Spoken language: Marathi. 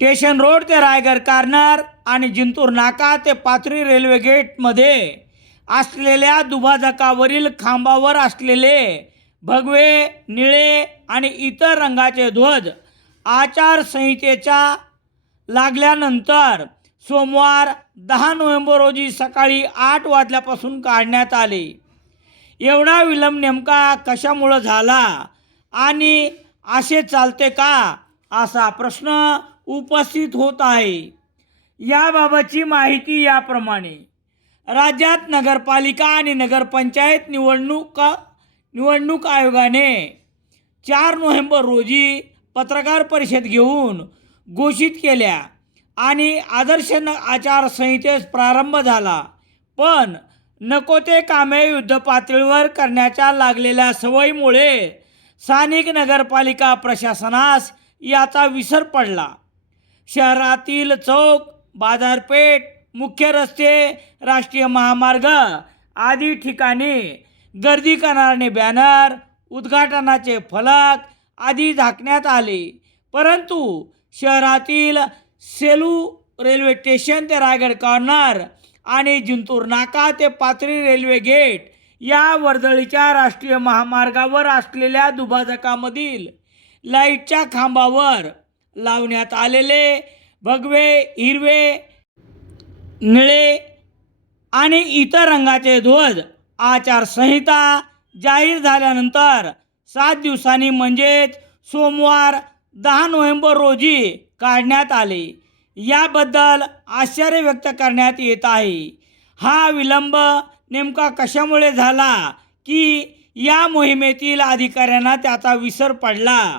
स्टेशन रोड ते रायगड कार्नर आणि जिंतूर नाका ते पाथरी रेल्वे गेटमध्ये असलेल्या दुभाजकावरील खांबावर असलेले भगवे निळे आणि इतर रंगाचे ध्वज आचारसंहितेच्या लागल्यानंतर सोमवार दहा नोव्हेंबर रोजी सकाळी आठ वाजल्यापासून काढण्यात आले. एवढा विलंब नेमका कशामुळं झाला आणि असे चालते का असा प्रश्न उपस्थित होत आहे. याबाबतची माहिती याप्रमाणे राज्यात नगरपालिका आणि नगरपंचायत निवडणूक निवडणूक आयोगाने चार नोव्हेंबर रोजी पत्रकार परिषद घेऊन घोषित केल्या आणि आदर्श न आचारसंहितेस प्रारंभ झाला. पण नको ते कामे युद्धपातळीवर करण्याच्या लागलेल्या सवयीमुळे स्थानिक नगरपालिका प्रशासनास याचा विसर पडला. शहरातील चौक बाजारपेठ मुख्य रस्ते राष्ट्रीय महामार्ग आदी ठिकाणी गर्दी करणारे बॅनर उद्घाटनाचे फलक आदी झाकण्यात आले. परंतु शहरातील सेलू रेल्वे स्टेशन ते रायगड कॉर्नर आणि जिंतूर नाका ते पाथरी रेल्वे गेट या वर्दळीच्या राष्ट्रीय महामार्गावर असलेल्या दुभाजकामधील लाईटच्या खांबावर लावण्यात आलेले भगवे हिरवे निळे आणि इतर रंगाचे ध्वज आचारसंहिता जाहीर झाल्यानंतर सात दिवसांनी म्हणजेच सोमवार दहा नोव्हेंबर रोजी काढण्यात आले. याबद्दल आश्चर्य व्यक्त करण्यात येत आहे. हा विलंब नेमका कशामुळे झाला की या मोहिमेतील अधिकाऱ्यांना त्याचा विसर पडला?